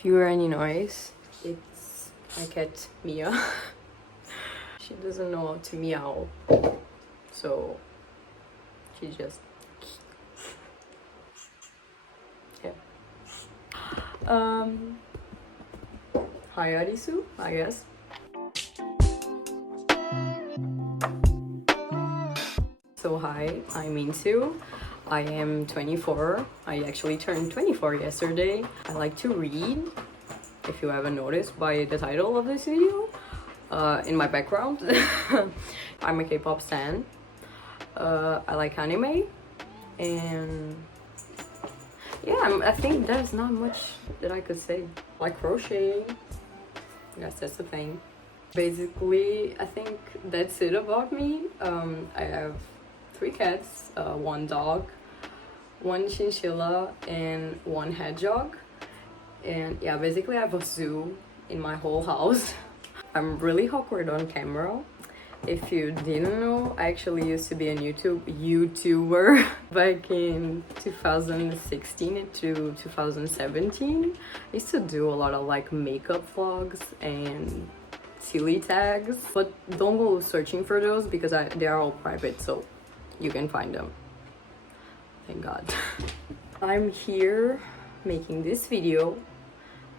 If you hear any noise, it's my cat Mia. She doesn't know how to meow, so she just yeah. Hi Arisu, I guess. So hi, I'm Insu. I am 24. I actually turned 24 yesterday. I like to read, if you haven't noticed by the title of this video, in my background. I'm a K-pop stan. I like anime, and yeah, I think there's not much that I could say. I like crocheting. I guess that's the thing. Basically, I think that's it about me. I have 3 cats, 1 dog, 1 chinchilla, and 1 hedgehog. And yeah, basically I have a zoo in my whole house. I'm really awkward on camera. If you didn't know, I actually used to be a YouTuber back in 2016 to 2017. I used to do a lot of like makeup vlogs and silly tags, but don't go searching for those because they are all private, so you can find them. Thank God. I'm here making this video,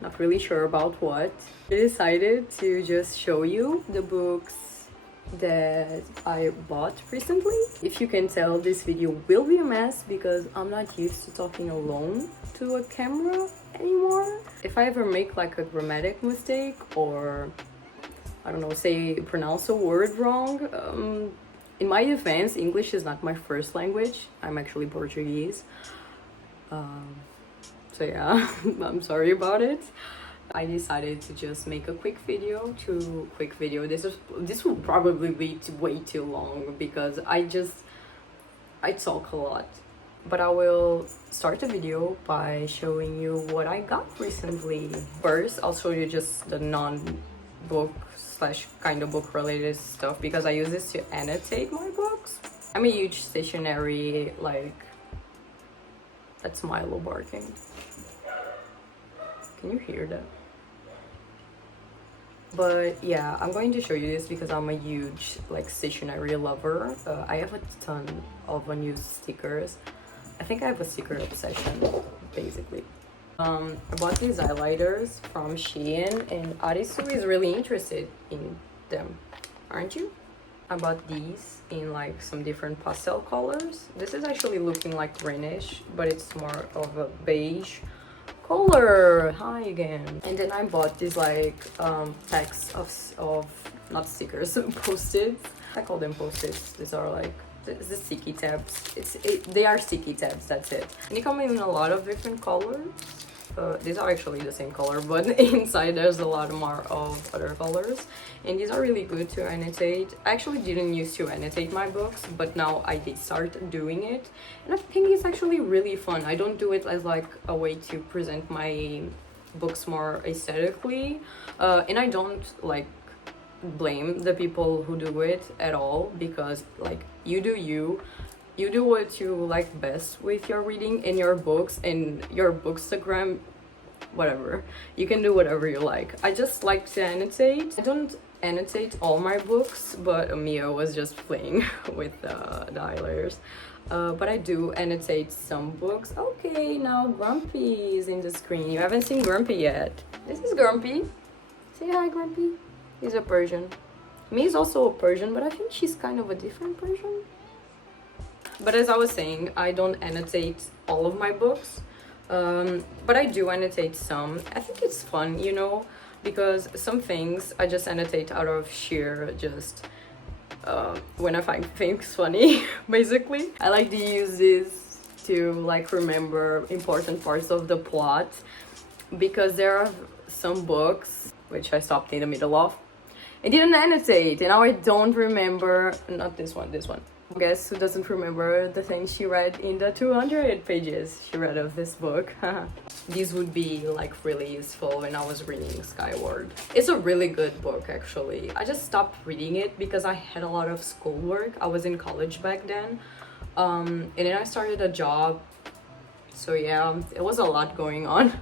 not really sure about what. I decided to just show you the books that I bought recently. If you can tell, this video will be a mess because I'm not used to talking alone to a camera anymore. If I ever make like a grammatic mistake or I don't know, pronounce a word wrong, in my defense, English is not my first language. I'm actually Portuguese. So yeah, I'm sorry about it. I decided to just make a quick video. This will probably be way too long because I talk a lot. But I will start the video by showing you what I got recently. First, I'll show you just the non-book / kind of book related stuff because I use this to annotate my books. I'm a huge stationery, like, that's Milo barking. Can you hear that? But yeah, I'm going to show you this because I'm a huge like stationery lover. I have a ton of unused stickers. I think I have a sticker obsession, basically. I bought these highlighters from Shein, and Arisu is really interested in them, aren't you? I bought these in like some different pastel colors. This is actually looking like greenish, but it's more of a beige color. Hi again. And then I bought these like packs of not stickers, post-its. I call them post-its. These are like the sticky tabs. They are sticky tabs, that's it. And they come in a lot of different colors. These are actually the same color, but inside there's a lot more of other colors, and these are really good to annotate. I actually didn't used to annotate my books, but now I did start doing it, and I think it's actually really fun. I don't do it as like a way to present my books more aesthetically, and I don't like blame the people who do it at all, because like you do what you like best with your reading in your books and your bookstagram, whatever. You can do whatever you like. I just like to annotate. I don't annotate all my books, but Mia was just playing with the highlighters. But I do annotate some books. Okay, now Grumpy is in the screen. You haven't seen Grumpy yet. This is Grumpy. Say hi, Grumpy. He's a Persian. Mia is also a Persian, but I think she's kind of a different Persian. But as I was saying, I don't annotate all of my books, but I do annotate some. I think it's fun, you know, because some things I just annotate out of sheer just when I find things funny, basically. I like to use this to like remember important parts of the plot, because there are some books which I stopped in the middle of and didn't annotate, and now I don't remember. Not this one, this one. Guess who doesn't remember the things she read in the 200 pages she read of this book? These would be like really useful when I was reading Skyward. It's a really good book, actually. I just stopped reading it because I had a lot of schoolwork. I was in college back then, and then I started a job, so yeah, it was a lot going on.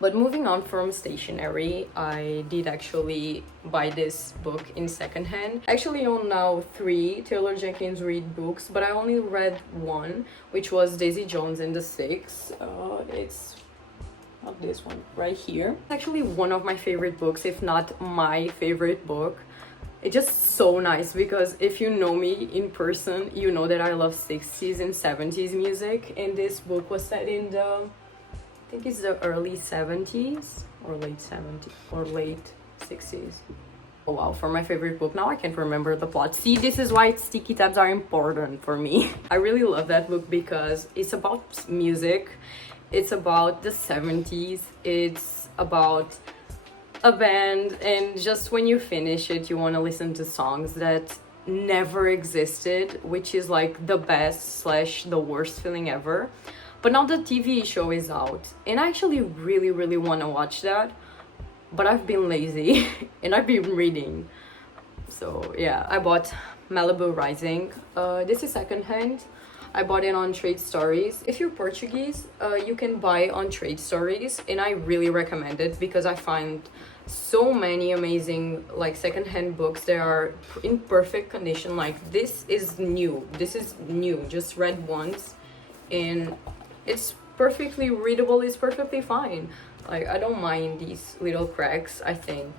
But moving on from stationery, I did actually buy this book in secondhand. I actually own now 3 Taylor Jenkins Reid books, but I only read one, which was Daisy Jones and the Six. It's not this one, right here. It's actually one of my favorite books, if not my favorite book. It's just so nice because if you know me in person, you know that I love 60s and 70s music, and this book was set in the, I think it's the early 70s or late 70s or late 60s. Oh wow, for my favorite book, now I can't remember the plot. See, this is why sticky tabs are important for me. I really love that book because it's about music, it's about the 70s, it's about a band, and just when you finish it, you want to listen to songs that never existed, which is like the best slash the worst feeling ever. But now the TV show is out, and I actually really want to watch that, but I've been lazy and I've been reading. So yeah, I bought Malibu Rising. This is secondhand. I bought it on Trade Stories. If you're Portuguese, you can buy on Trade Stories, and I really recommend it because I find so many amazing like secondhand books that are in perfect condition. Like this is new, just read once, and it's perfectly readable, it's perfectly fine. Like I don't mind these little cracks. I think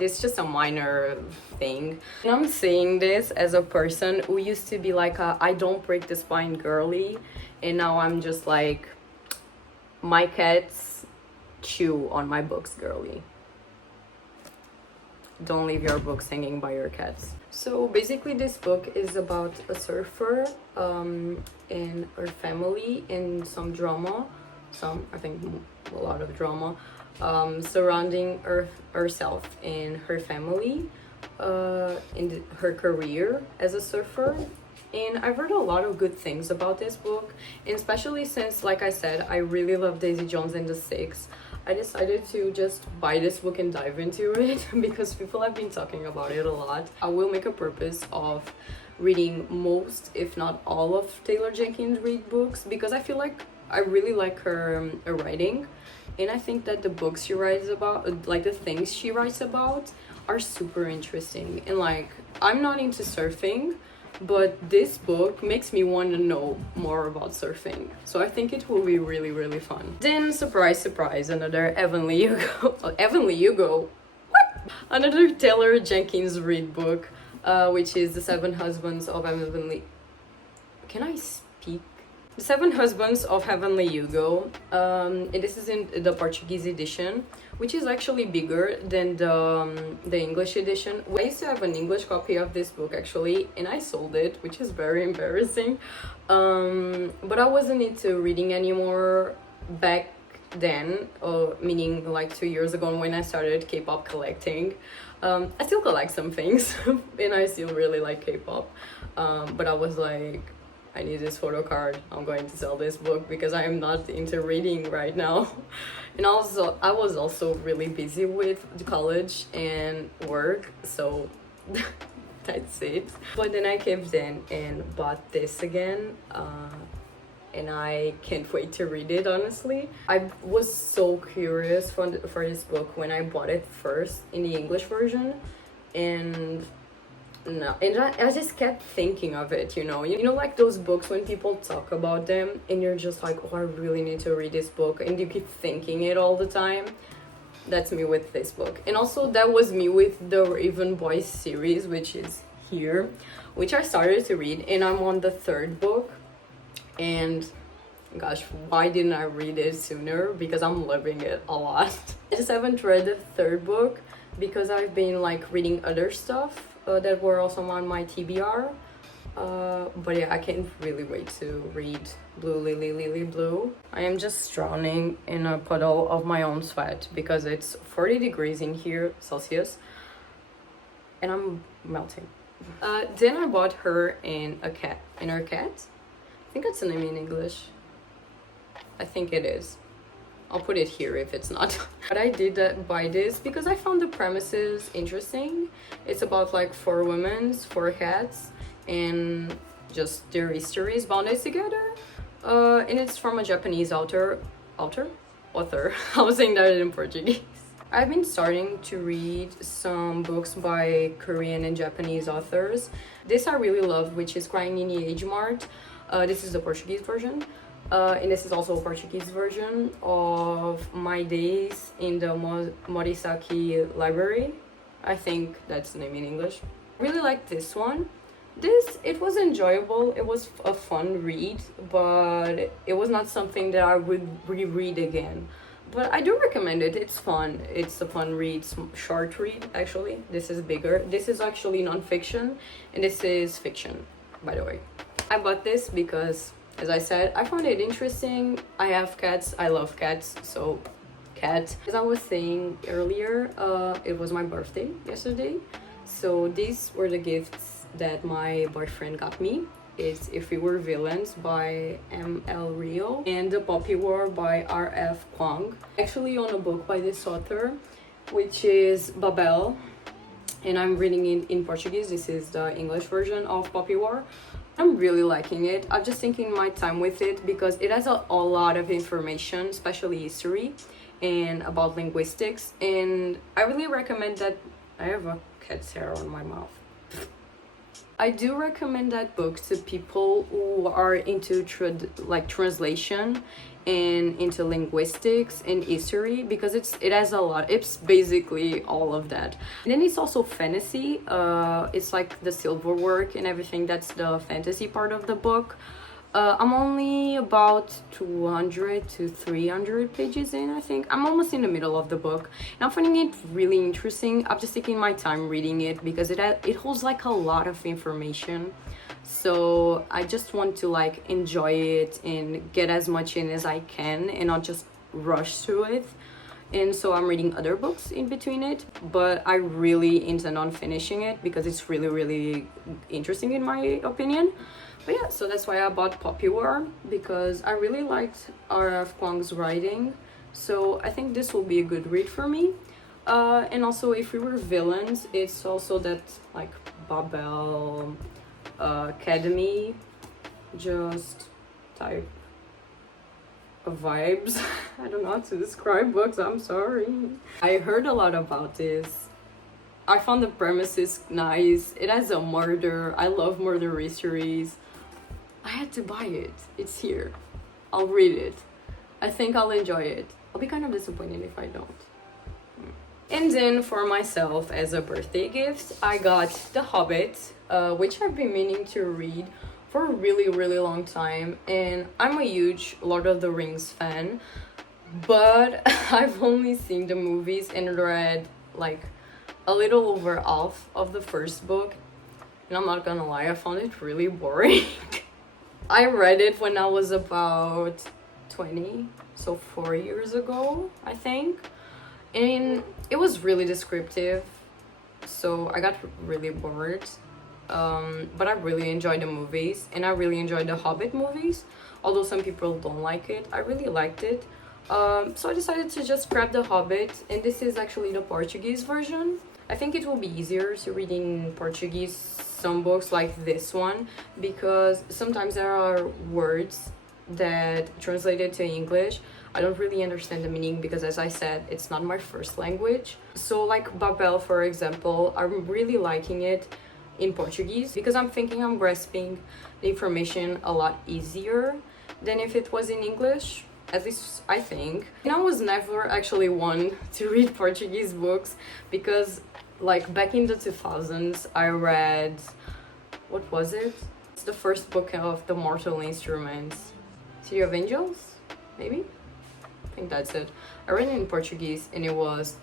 it's just a minor thing. And I'm saying this as a person who used to be like a I don't break the spine girly, and now I'm just like my cats chew on my books girly. Don't leave your books hanging by your cats. So basically this book is about a surfer and her family, and some drama, I think a lot of drama surrounding herself and her family in her career as a surfer. And I've heard a lot of good things about this book, and especially since, like I said, I really love Daisy Jones and the Six, I decided to just buy this book and dive into it because people have been talking about it a lot. I will make a purpose of reading most, if not all, of Taylor Jenkins Reid books because I feel like I really like her writing, and I think that the books she writes about, like the things she writes about, are super interesting. And like, I'm not into surfing, but this book makes me want to know more about surfing, so I think it will be really fun. Then surprise another Heavenly Hugo what? Another Taylor Jenkins Reid book, which is The Seven Husbands of Heavenly, can I speak? The Seven Husbands of Heavenly Hugo, and this is in the Portuguese edition, which is actually bigger than the English edition. I used to have an English copy of this book actually, and I sold it, which is very embarrassing. But I wasn't into reading anymore back then, meaning like 2 years ago when I started K-pop collecting. I still collect some things and I still really like K-pop, but I was like, I need this photo card, I'm going to sell this book because I am not into reading right now. And also I was also really busy with college and work, so that's it. But then I caved in and bought this again, and I can't wait to read it, honestly. I was so curious for this book when I bought it first in the English version, and I just kept thinking of it, you know, like those books when people talk about them and you're just like, oh, I really need to read this book, and you keep thinking it all the time. That's me with this book. And also that was me with the Raven Boys series, which is here, which I started to read, and I'm on the 3rd book, and gosh, why didn't I read it sooner? Because I'm loving it a lot. I just haven't read the 3rd book because I've been like reading other stuff that were also on my TBR, but yeah, I can't really wait to read Blue Lily Blue. I am just drowning in a puddle of my own sweat because it's 40 degrees in here Celsius and I'm melting. Then I bought her and her cat. I think that's the name in English. I think it is. I'll put it here if it's not. But I did buy this because I found the premises interesting. It's about like 4 women, 4 cats, and just their histories bonded together. And it's from a Japanese author. author. I was saying that in Portuguese. I've been starting to read some books by Korean and Japanese authors. This I really love, which is Crying in the Age Mart. This is the Portuguese version. And this is also a Portuguese version of My Days in the Morisaki Library. I think that's the name in English. Really like this one. It was enjoyable. It was a fun read, but it was not something that I would reread again. But I do recommend it. It's fun. It's a fun read, short read actually. This is bigger. This is actually non-fiction, and this is fiction, by the way. I bought this because, as I said, I found it interesting. I have cats. I love cats, so cat. As I was saying earlier, it was my birthday yesterday, so these were the gifts that my boyfriend got me. It's If We Were Villains by M.L. Rio and The Poppy War by R.F. Kuang. Actually on a book by this author, which is Babel, and I'm reading it in Portuguese. This is the English version of Poppy War. I'm really liking it. I'm just taking my time with it because it has a lot of information, especially history and about linguistics, and I really recommend that. I have a cat's hair on my mouth. I do recommend that book to people who are into translation and into linguistics and history, because it has a lot. It's basically all of that. And then it's also fantasy. It's like the silver work and everything. That's the fantasy part of the book. I'm only about 200 to 300 pages in, I think. I'm almost in the middle of the book, and I'm finding it really interesting. I'm just taking my time reading it because it holds like a lot of information. So I just want to like enjoy it and get as much in as I can and not just rush through it. And so I'm reading other books in between it, but I really intend on finishing it because it's really, really interesting in my opinion. But yeah, so that's why I bought Poppy War, because I really liked R.F. Kuang's writing. So I think this will be a good read for me. And also, If We Were Villains, it's also that like Babel Academy, just type of vibes. I don't know how to describe books, I'm sorry. I heard a lot about this. I found the premises nice. It has a murder. I love murder mysteries. I had to buy it. It's here. I'll read it. I think I'll enjoy it. I'll be kind of disappointed if I don't. And then for myself, as a birthday gift, I got The Hobbit, which I've been meaning to read for a really, really long time. And I'm a huge Lord of the Rings fan, but I've only seen the movies and read like a little over half of the first book. And I'm not gonna lie, I found it really boring. I read it when I was about 20, so 4 years ago, I think. And it was really descriptive, so I got really bored. But I really enjoyed the movies, and I really enjoyed the Hobbit movies. Although some people don't like it, I really liked it. So I decided to just grab The Hobbit, and this is actually the Portuguese version. I think it will be easier to read in Portuguese some books like this one, because sometimes there are words that translated to English I don't really understand the meaning, because as I said, it's not my first language. So like Babel, for example, I'm really liking it in Portuguese because I'm thinking I'm grasping the information a lot easier than if it was in English, at least I think. And I was never actually one to read Portuguese books because like back in the 2000s I read, what was it? It's the first book of The Mortal Instruments, City of Angels, maybe? I think that's it. I read it in Portuguese and it was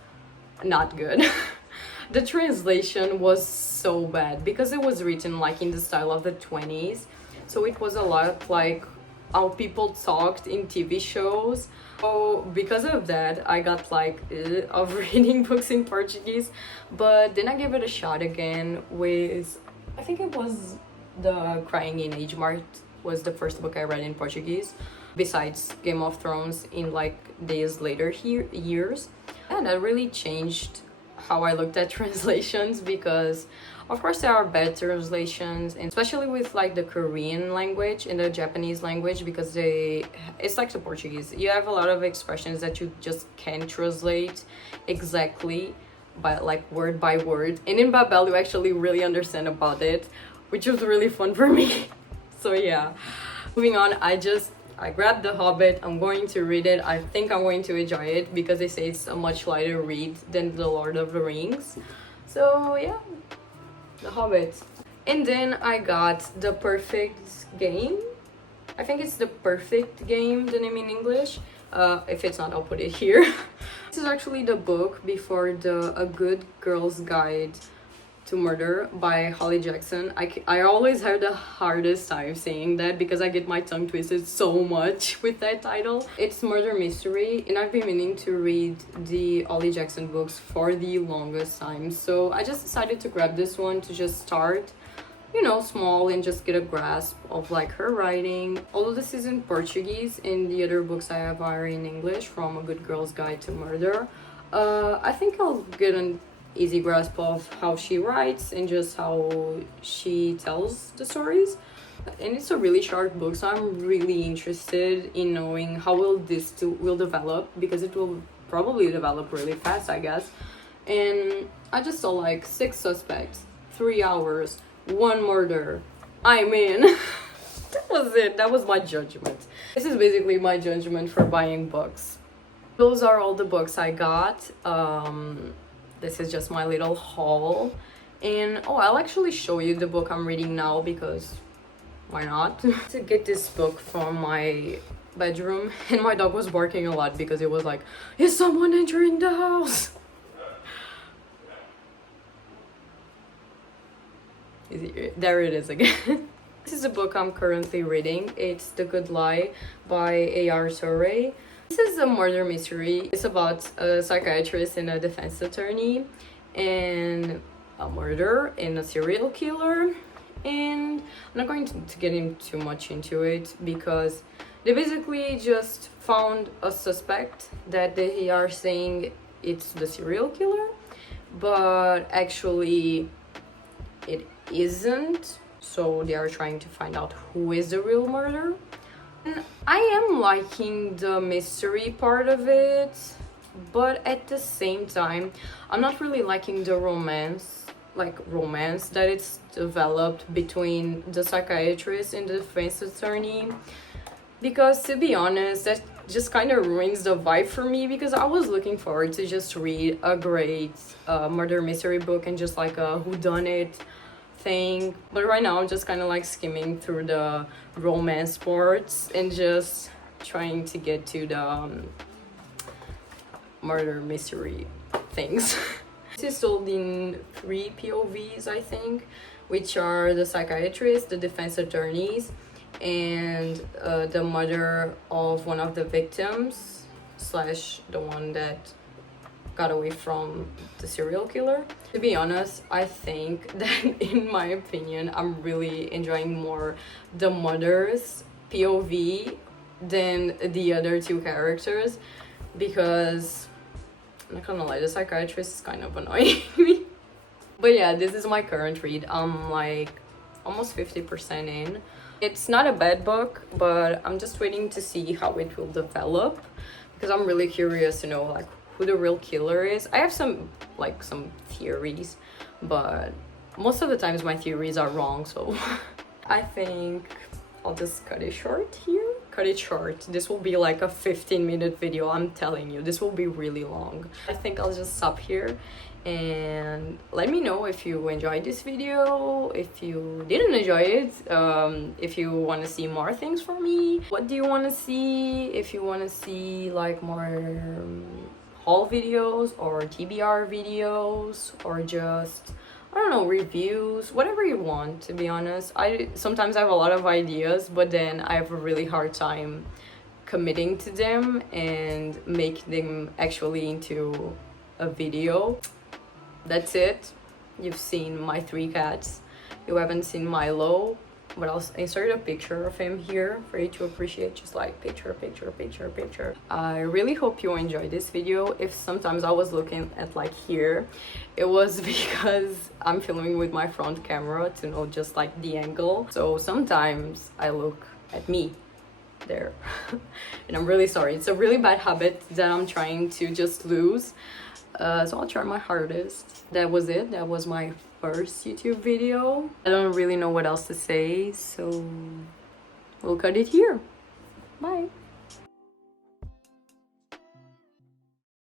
not good. The translation was so bad because it was written like in the style of the 20s, so it was a lot like how people talked in TV shows. So because of that I got like of reading books in Portuguese, but then I gave it a shot again with, I think it was the Crying in Age Mart was the first book I read in Portuguese, besides Game of Thrones in like days later years. And that really changed how I looked at translations, because Of course there are bad translations, and especially with like the Korean language and the Japanese language, because it's like the Portuguese. You have a lot of expressions that you just can't translate exactly by like word by word, and in Babel you actually really understand about it, which was really fun for me. So yeah, moving on, I grabbed The Hobbit. I'm going to read it. I think I'm going to enjoy it because they say it's a much lighter read than The Lord of the Rings. So yeah, The Hobbit. And then I got The Perfect Game. I think it's The Perfect Game, the name in English. If it's not, I'll put it here. This is actually the book before A Good Girl's Guide to Murder by Holly Jackson. I always have the hardest time saying that because I get my tongue twisted so much with that title. It's murder mystery, and I've been meaning to read the Holly Jackson books for the longest time. So I just decided to grab this one to just start, you know, small and just get a grasp of like her writing. Although this is in Portuguese and the other books I have are in English, from A Good Girl's Guide to Murder, I think I'll get an easy grasp of how she writes and just how she tells the stories. And it's a really short book, so I'm really interested in knowing how this two will develop, because it will probably develop really fast, I guess. And I just saw like 6 suspects, 3 hours, 1 murder. I'm in. That was it. That was my judgment. This is basically my judgment for buying books. Those are all the books I got. This is just my little haul. And oh, I'll actually show you the book I'm reading now, because why not? To get this book from my bedroom, and my dog was barking a lot because it was like, is someone entering the house? There it is again. This is the book I'm currently reading. It's The Good Lie by A.R. Torre. This is a murder mystery. It's about a psychiatrist and a defense attorney and a murder and a serial killer. And I'm not going to get in too much into it because they basically just found a suspect that they are saying it's the serial killer, but actually it isn't. So they are trying to find out who is the real murderer. And I am liking the mystery part of it, but at the same time, I'm not really liking the romance that it's developed between the psychiatrist and the defense attorney. Because to be honest, that just kind of ruins the vibe for me, because I was looking forward to just read a great murder mystery book and just like a whodunit thing. But right now I'm just kind of like skimming through the romance parts and just trying to get to the murder mystery things. This is told in 3 POVs, I think, which are the psychiatrist, the defense attorneys, and the mother of one of the victims slash the one that got away from the serial killer. To be honest, I think that, in my opinion, I'm really enjoying more the mother's POV than the other 2 characters, because I'm not gonna lie, the psychiatrist is kind of annoying me. But yeah, this is my current read. I'm like almost 50% in. It's not a bad book, but I'm just waiting to see how it will develop, because I'm really curious to know like who the real killer is. I have some theories, but most of the times my theories are wrong, so I think I'll just cut it short here. Cut it short. This will be like a 15-minute video, I'm telling you. This will be really long. I think I'll just stop here, and let me know if you enjoyed this video, if you didn't enjoy it, if you want to see more things from me. What do you want to see? If you want to see like more haul videos or TBR videos, or just, I don't know, reviews, whatever you want, to be honest. I sometimes have a lot of ideas, but then I have a really hard time committing to them and make them actually into a video. That's it. You've seen my 3 cats. You haven't seen Milo. what else, I inserted a picture of him here for you to appreciate, just like picture, picture, picture, picture. I really hope you enjoyed this video. If sometimes I was looking at like here, it was because I'm filming with my front camera to know just like the angle, so sometimes I look at me there. And I'm really sorry, it's a really bad habit that I'm trying to just lose, so I'll try my hardest. That was it. That was my first YouTube video. I don't really know what else to say, so we'll cut it here. Bye.